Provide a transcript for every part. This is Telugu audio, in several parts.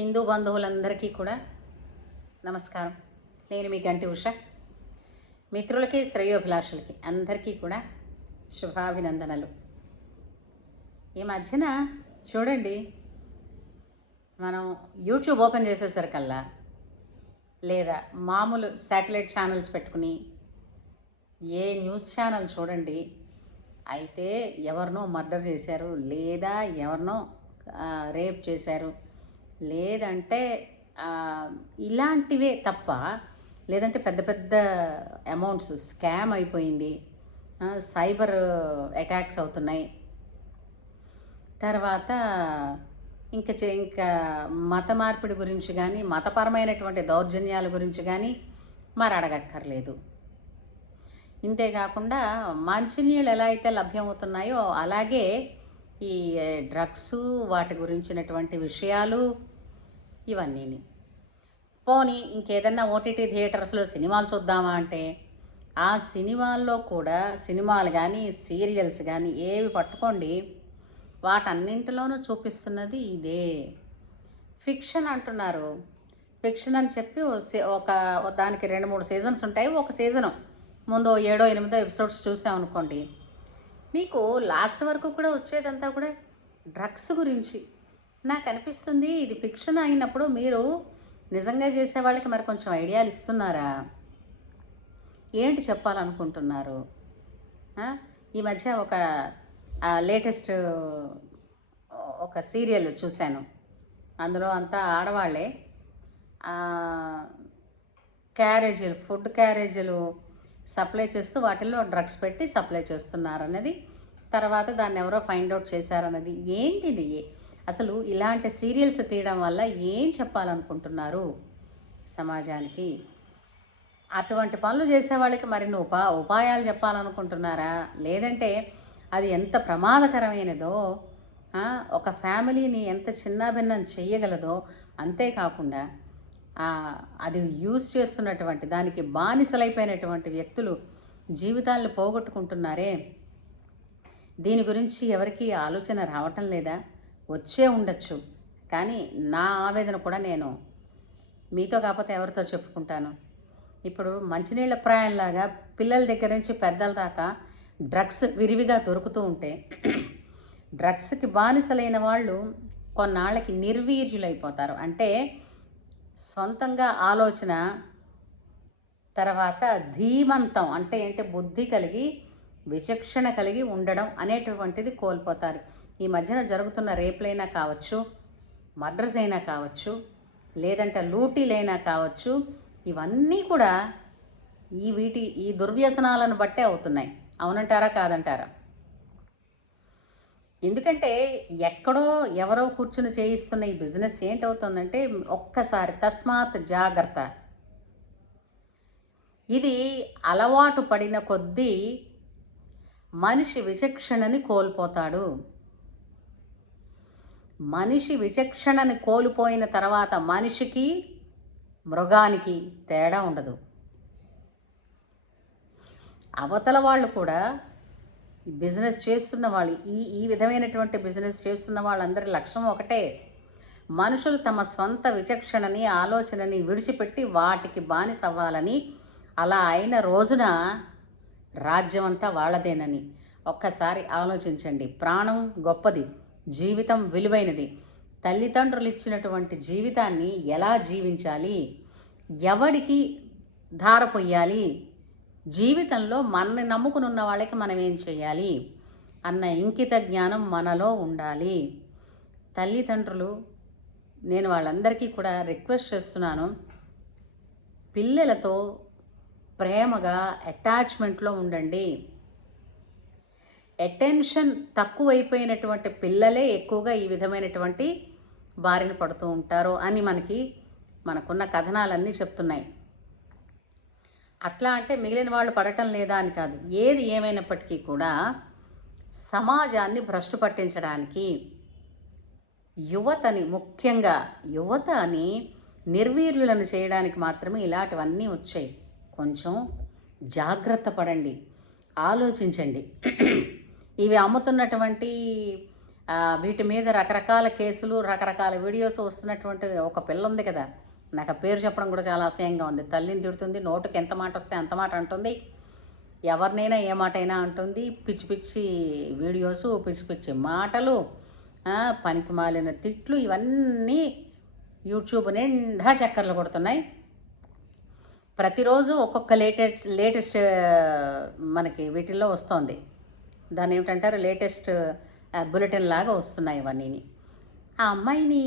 హిందూ బంధువులందరికీ కూడా నమస్కారం. నేను మీ గంటి ఉష. మిత్రులకి శ్రేయోభిలాషులకి అందరికీ కూడా శుభాభినందనలు. ఈ మధ్యన చూడండి, మనం యూట్యూబ్ ఓపెన్ చేసేసరికల్లా లేదా మామూలు శాటిలైట్ ఛానల్స్ పెట్టుకుని ఏ న్యూస్ ఛానల్ చూడండి, అయితే ఎవరినో మర్డర్ చేశారు, లేదా ఎవరినో రేప్ చేశారు, లేదంటే ఇలాంటివే తప్ప, లేదంటే పెద్ద పెద్ద అమౌంట్స్ స్కామ్ అయిపోయింది, సైబర్ అటాక్స్ అవుతున్నాయి, తర్వాత ఇంకా మత మార్పిడి గురించి కానీ మతపరమైనటువంటి దౌర్జన్యాల గురించి కానీ మరి అడగక్కర్లేదు. ఇంతేకాకుండా మంచినీళ్ళు ఎలా అయితే లభ్యమవుతున్నాయో అలాగే ఈ డ్రగ్స్ వాటి గురించినటువంటి విషయాలు ఇవన్నీ. పోనీ ఇంకేదన్నా ఓటీటీ థియేటర్స్లో సినిమాలు చూద్దామా అంటే ఆ సినిమాల్లో కూడా సినిమాలు కానీ సీరియల్స్ కానీ ఏవి పట్టుకోండి, వాటన్నింటిలోనూ చూపిస్తున్నది ఇదే. ఫిక్షన్ అంటున్నారు. ఫిక్షన్ అని చెప్పి ఒక దానికి 2-3 సీజన్స్ ఉంటాయి. ఒక సీజను ముందు 7-8 ఎపిసోడ్స్ చూసామనుకోండి, మీకు లాస్ట్ వరకు కూడా వచ్చేదంతా కూడా డ్రగ్స్ గురించి. నాకు అనిపిస్తుంది ఇది ఫిక్షన్ అయినప్పుడు మీరు నిజంగా చేసే వాళ్ళకి మరి కొంచెం ఐడియాలు ఇస్తున్నారా? ఏంటి చెప్పాలనుకుంటున్నారు? ఈ మధ్య ఒక లేటెస్ట్ ఒక సీరియల్ చూశాను. అందులో అంతా ఆడవాళ్ళే ఫుడ్ క్యారేజీలు సప్లై చేస్తూ వాటిల్లో డ్రగ్స్ పెట్టి సప్లై చేస్తున్నారన్నది, తర్వాత దాన్ని ఎవరో ఫైండ్ అవుట్ చేశారన్నది. ఏంటిది అసలు? ఇలాంటి సీరియల్స్ తీయడం వల్ల ఏం చెప్పాలనుకుంటున్నారు సమాజానికి? అటువంటి పనులు చేసే వాళ్ళకి మరిన్ని ఉపాయాలు చెప్పాలనుకుంటున్నారా? లేదంటే అది ఎంత ప్రమాదకరమైనదో, ఒక ఫ్యామిలీని ఎంత చిన్నాభిన్నం చెయ్యగలదో, అంతేకాకుండా అది యూజ్ చేస్తున్నటువంటి దానికి బానిసలైపోయినటువంటి వ్యక్తులు జీవితాలను పోగొట్టుకుంటున్నారే, దీని గురించి ఎవరికి ఆలోచన రావటం లేదా? వచ్చే ఉండొచ్చు, కానీ నా ఆవేదన కూడా నేను మీతో కాకపోతే ఎవరితో చెప్పుకుంటాను. ఇప్పుడు మంచినీళ్ళ ప్రాయంలాగా పిల్లల దగ్గర నుంచి పెద్దల దాకా డ్రగ్స్ విరివిగా దొరుకుతూ ఉంటే డ్రగ్స్కి బానిసలైన వాళ్ళు కొన్నాళ్ళకి నిర్వీర్యులైపోతారు. అంటే సొంతంగా ఆలోచన, తర్వాత ధీమంతం అంటే ఏంటి, బుద్ధి కలిగి విచక్షణ కలిగి ఉండడం అనేటువంటిది కోల్పోతారు. ఈ మధ్యన జరుగుతున్న రేపులైనా కావచ్చు, మర్డర్స్ అయినా కావచ్చు, లేదంటే లూటీలైనా కావచ్చు, ఇవన్నీ కూడా ఈ దుర్వ్యసనాలను బట్టే అవుతున్నాయి. అవునంటారా కాదంటారా? ఎందుకంటే ఎక్కడో ఎవరో కూర్చుని చేయిస్తున్న ఈ బిజినెస్ ఏంటవుతుందంటే, ఒక్కసారి తస్మాత్ జాగ్రత్త. ఇది అలవాటు పడిన కొద్దీ మనిషి విచక్షణని కోల్పోతాడు. మనిషి విచక్షణని కోల్పోయిన తర్వాత మనిషికి మృగానికి తేడా ఉండదు. అవతల వాళ్ళు కూడా బిజినెస్ చేస్తున్న వాళ్ళు, ఈ విధమైనటువంటి బిజినెస్ చేస్తున్న వాళ్ళందరి లక్ష్యం ఒకటే, మనుషులు తమ స్వంత విచక్షణని ఆలోచనని విడిచిపెట్టి వాటికి బానిస అవ్వాలని. అలా అయిన రోజున రాజ్యం అంతా వాళ్ళదేనని. ఒక్కసారి ఆలోచించండి. ప్రాణం గొప్పది, జీవితం విలువైనది. తల్లిదండ్రులు ఇచ్చినటువంటి జీవితాన్ని ఎలా జీవించాలి, ఎవడికి ధారపోయాలి, జీవితంలో మనల్ని నమ్ముకునున్న వాళ్ళకి మనం ఏం చేయాలి అన్న ఇంకిత జ్ఞానం మనలో ఉండాలి. తల్లిదండ్రులు, నేను వాళ్ళందరికీ కూడా రిక్వెస్ట్ చేస్తున్నాను, పిల్లలతో ప్రేమగా అటాచ్మెంట్లో ఉండండి. అటెన్షన్ తక్కువైపోయినటువంటి పిల్లలే ఎక్కువగా ఈ విధమైనటువంటి బారిన పడుతూ ఉంటారు అని మనకున్న కథనాలన్నీ చెప్తున్నాయి. అట్లా అంటే మిగిలిన వాళ్ళు పడటం లేదా అని కాదు. ఏది ఏమైనప్పటికీ కూడా సమాజాన్ని భ్రష్టు పట్టించడానికి, ముఖ్యంగా యువతని నిర్వీర్యులను చేయడానికి మాత్రమే ఇలాంటివన్నీ వచ్చాయి. కొంచెం జాగ్రత్త పడండి, ఆలోచించండి. ఇవి అమ్ముతున్నటువంటి వీటి మీద రకరకాల కేసులు, రకరకాల వీడియోస్ వస్తున్నటువంటి ఒక పిల్ల ఉంది కదా, నాకు ఆ పేరు చెప్పడం కూడా చాలా అసహ్యంగా ఉంది. తల్లిని తిడుతుంది, నోటుకి ఎంత మాట వస్తే అంత మాట అంటుంది, ఎవరినైనా ఏ మాట అయినా అంటుంది, పిచ్చి పిచ్చి వీడియోసు, పిచ్చి పిచ్చి మాటలు, పనికి మాలిన తిట్లు, ఇవన్నీ యూట్యూబ్ నిండా చక్కర్లు కొడుతున్నాయి. ప్రతిరోజు ఒక్కొక్క లేటెస్ట్ మనకి వీటిల్లో వస్తుంది. దాన్ని ఏమిటంటారు, లేటెస్ట్ బులెటిన్ లాగా వస్తున్నాయి ఇవన్నీ. ఆ అమ్మాయిని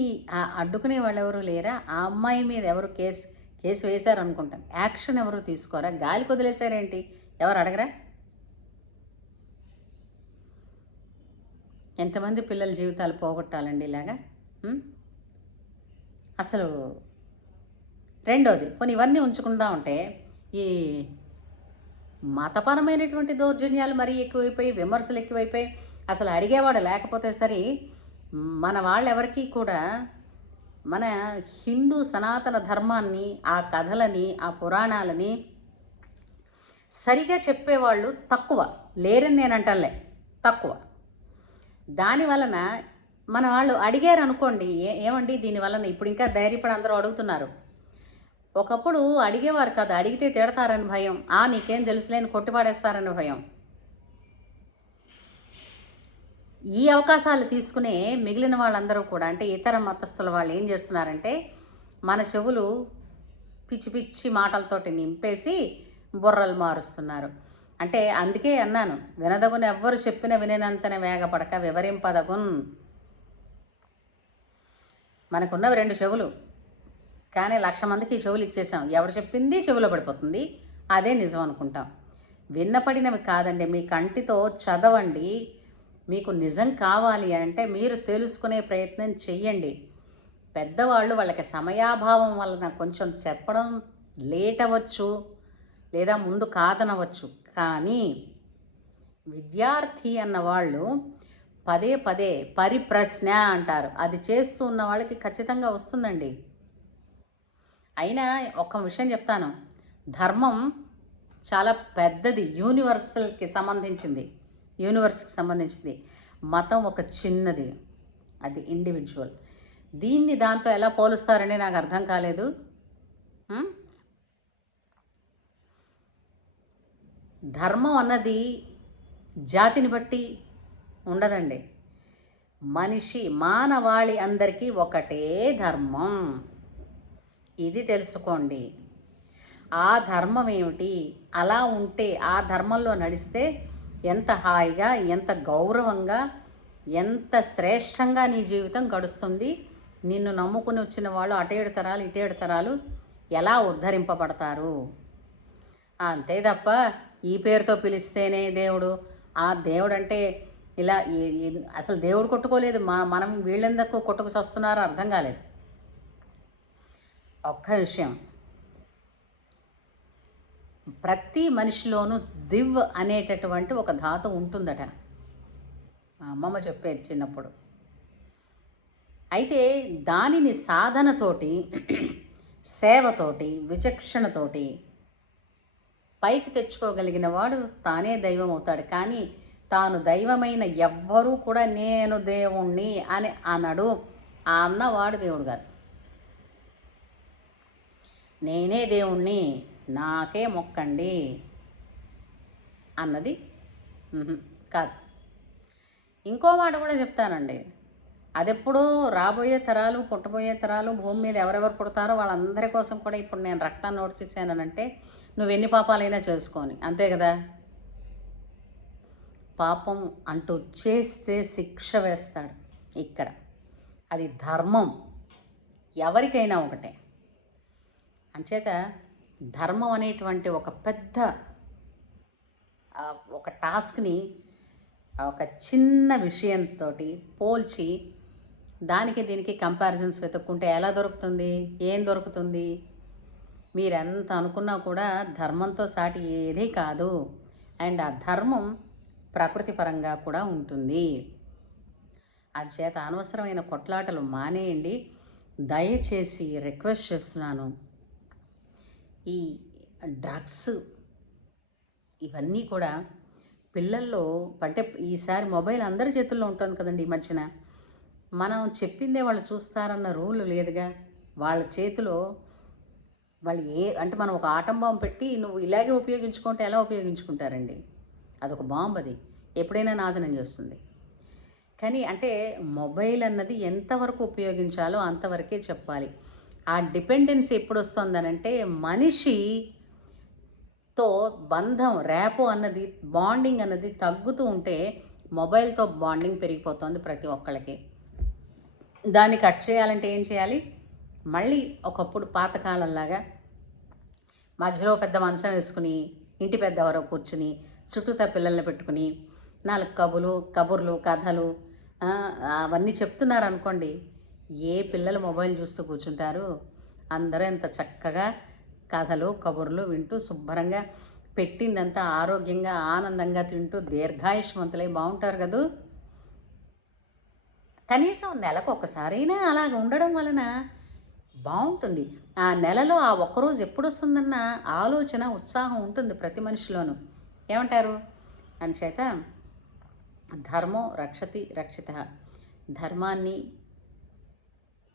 అడ్డుకునే వాళ్ళు ఎవరు లేరా? ఆ అమ్మాయి మీద ఎవరు కేసు వేశారనుకుంటాం, యాక్షన్ ఎవరు తీసుకోరా? గాలి వదిలేశారేంటి? ఎవరు అడగరా? ఎంతమంది పిల్లల జీవితాలు పోగొట్టాలండి ఇలాగా? అసలు రెండోది, పోనీ ఇవన్నీ ఉంచుకుంటా ఉంటే ఈ మతపరమైనటువంటి దౌర్జన్యాలు మరీ ఎక్కువైపోయి, విమర్శలు ఎక్కువైపోయి, అసలు అడిగేవాడు లేకపోతే సరి మన వాళ్ళెవరికీ కూడా మన హిందూ సనాతన ధర్మాన్ని, ఆ కథలని, ఆ పురాణాలని సరిగా చెప్పేవాళ్ళు తక్కువ, లేరని నేను అంటలే, తక్కువ. దానివలన మన వాళ్ళు అడిగారు అనుకోండి, ఏమండి దీనివలన ఇప్పుడు ఇంకా ధైర్యపడి అందరూ అడుగుతున్నారు. ఒకప్పుడు అడిగేవారు కాదు, అడిగితే తిడతారని భయం, నీకేం తెలుసులేని కొట్టిపాడేస్తారని భయం. ఈ అవకాశాలు తీసుకునే మిగిలిన వాళ్ళందరూ కూడా, అంటే ఇతర మతస్థుల వాళ్ళు ఏం చేస్తున్నారంటే మన చెవులు పిచ్చి పిచ్చి మాటలతోటి నింపేసి బుర్రలు మారుస్తున్నారు. అంటే అందుకే అన్నాను, వినదగును ఎవ్వరు చెప్పిన వినేనంతనే వేగపడక వివరింపదగున్. మనకున్నవి 2 చెవులు, కానీ 1,00,000 మందికి ఈ చెవులు ఇచ్చేసాం. ఎవరు చెప్పింది చెవులో పడిపోతుంది, అదే నిజం అనుకుంటాం. విన్నపడినవి కాదండి, మీ కంటితో చదవండి. మీకు నిజం కావాలి అంటే మీరు తెలుసుకునే ప్రయత్నం చెయ్యండి. పెద్దవాళ్ళు వాళ్ళకి సమయాభావం వలన కొంచెం చెప్పడం లేట్ అవ్వచ్చు, లేదా ముందు కాదనవచ్చు. కానీ విద్యార్థి అన్నవాళ్ళు పదే పదే పరిప్రశ్న అంటారు, అది చేస్తూ ఉన్న వాళ్ళకి ఖచ్చితంగా వస్తుందండి. అయినా ఒక విషయం చెప్తాను, ధర్మం చాలా పెద్దది, యూనివర్స్కి సంబంధించింది. మతం ఒక చిన్నది, అది ఇండివిజువల్. దీన్ని దాంతో ఎలా పోలుస్తారని నాకు అర్థం కాలేదు. ధర్మం అన్నది జాతిని బట్టి ఉండదండి. మానవాళి అందరికీ ఒకటే ధర్మం, ఇది తెలుసుకోండి. ఆ ధర్మం ఏమిటి, అలా ఉంటే ఆ ధర్మంలో నడిస్తే ఎంత హాయిగా, ఎంత గౌరవంగా, ఎంత శ్రేష్టంగా నీ జీవితం గడుస్తుంది. నిన్ను నమ్ముకుని వచ్చిన వాళ్ళు అటేడు తరాలు ఇటేడు తరాలు ఎలా ఉద్ధరింపబడతారు. అంతే తప్ప ఈ పేరుతో పిలిస్తేనే దేవుడు, ఆ దేవుడు అంటే ఇలా అసలు దేవుడు కొట్టుకోలేదు, మనం వీళ్ళెందుకు కొట్టుకు వస్తున్నారో అర్థం కాలేదు. ఒక్క విషయం, ప్రతి మనిషిలోనూ దివ్ అనేటటువంటి ఒక ధాతు ఉంటుందట, మా అమ్మమ్మ చెప్పేది చిన్నప్పుడు. అయితే దానిని సాధనతోటి, సేవతోటి, విచక్షణతోటి పైకి తెచ్చుకోగలిగిన వాడు తానే దైవం అవుతాడు. కానీ తాను దైవమైన ఎవ్వరూ కూడా నేను దేవుణ్ణి అని అనడు. ఆ అన్నవాడు దేవుడు కాదు. నేనే దేవుణ్ణి, నాకే మొక్కండి అన్నది కాదు. ఇంకో మాట కూడా చెప్తానండి, అదెప్పుడో రాబోయే తరాలు, పుట్టబోయే తరాలు, భూమి మీద ఎవరెవరు పుడతారో వాళ్ళందరి కోసం కూడా ఇప్పుడు నేను రక్తాన్ని నోటు చేశానంటే నువ్వెన్ని పాపాలైనా చేసుకొని, అంతే కదా. పాపం అంటూ చేస్తే శిక్ష వేస్తాడు ఇక్కడ. అది ధర్మం, ఎవరికైనా ఒకటే. అంచేత ధర్మం అనేటువంటి ఒక పెద్ద ఒక టాస్క్ని ఒక చిన్న విషయంతో పోల్చి దానికి దీనికి కంపారిజన్స్ వెతుక్కుంటే ఎలా దొరుకుతుంది, ఏం దొరుకుతుంది? మీరెంత అనుకున్నా కూడా ధర్మంతో సాటి ఏదీ కాదు. అండ్ ఆ ధర్మం ప్రకృతి పరంగా కూడా ఉంటుంది. అందుచేత అనవసరమైన కొట్లాటలు మానేయండి. దయచేసి రిక్వెస్ట్ చేస్తున్నాను, ఈ డ్రగ్స్ ఇవన్నీ కూడా పిల్లల్లో అంటే ఈసారి మొబైల్ అందరి చేతుల్లో ఉంటుంది కదండి ఈ మధ్యన. మనం చెప్పిందే వాళ్ళు చూస్తారన్న రూల్ లేదుగా. వాళ్ళ చేతిలో వాళ్ళు అంటే మనం ఒక ఆటం బాంబు పెట్టి నువ్వు ఇలాగే ఉపయోగించుకుంటే ఎలా ఉపయోగించుకుంటారండి? అదొక బాంబ్ అది. ఎప్పుడైనా నాశనం చేస్తుంది. కానీ అంటే మొబైల్ అన్నది ఎంతవరకు ఉపయోగించాలో అంతవరకే చెప్పాలి. ఆ డిపెండెన్సీ ఎప్పుడొస్తుందనంటే మనిషితో బంధం ర్యాపో అన్నది బాండింగ్ అన్నది తగ్గుతూ ఉంటే మొబైల్‌తో బాండింగ్ పెరిగిపోతుంది ప్రతి ఒక్కళ్ళకి. దాన్ని కట్ చేయాలంటే ఏం చేయాలి? మళ్ళీ ఒకప్పుడు పాతకాలంలాగా మధ్యలో పెద్ద మంచం వేసుకుని, ఇంటి పెద్దెవరో కూర్చుని, చుట్టూతా పిల్లల్ని పెట్టుకుని 4 కబుర్లు, కథలు అవన్నీ చెప్తున్నారనుకోండి. ఏ పిల్లలు మొబైల్ చూస్తూ కూర్చుంటారు? అందరూ ఎంత చక్కగా కథలు, కబుర్లు వింటూ శుభ్రంగా పెట్టిందంతా ఆరోగ్యంగా, ఆనందంగా తింటూ దీర్ఘాయుష్మంతులై బావుంటారు కదూ! కనీసం నెలకొకసారైనా అలాగ ఉండడం వలన బావుంటుంది. ఆ నెలలో ఆ ఒక్కరోజు ఎప్పుడొస్తుందన్న ఆలోచన, ఉత్సాహం ఉంటుంది ప్రతి మనిషిలోనూ. ఏమంటారు? అంచేత ధర్మో రక్షతి రక్షితః. ధర్మాన్ని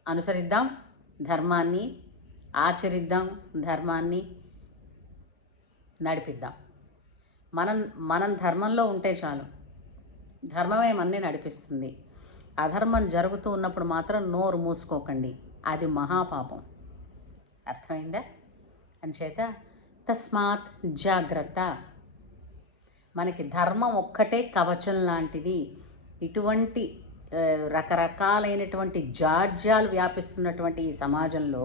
అనుసరిద్దాం, ధర్మాన్ని ఆచరిద్దాం, ధర్మాన్ని నడిపిద్దాం. మనం మనం ధర్మంలో ఉంటే చాలు. ధర్మమే మనని నడిపిస్తుంది. అధర్మం జరుగుతూ ఉన్నప్పుడు మాత్రం నోరు మూసుకోకండి. అది మహాపాపం. అర్థమైందా? అంచేత తస్మాత్ జాగ్రత్త. మనకి ధర్మం ఒక్కటే కవచం లాంటిది. ఇటువంటి రకరకాలైనటువంటి జాడ్యాలు వ్యాపిస్తున్నటువంటి ఈ సమాజంలో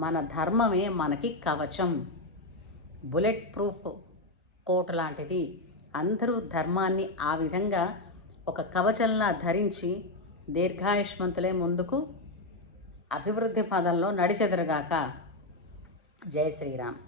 మన ధర్మమే మనకి కవచం. బుల్లెట్ ప్రూఫ్ కోట్ లాంటిది. అందరూ ధర్మాన్ని ఆ విధంగా ఒక కవచంలా ధరించి దీర్ఘాయుష్మంతులే ముందుకు అభివృద్ధి పదంలో నడిచెదరుగాక. జై శ్రీరామ్.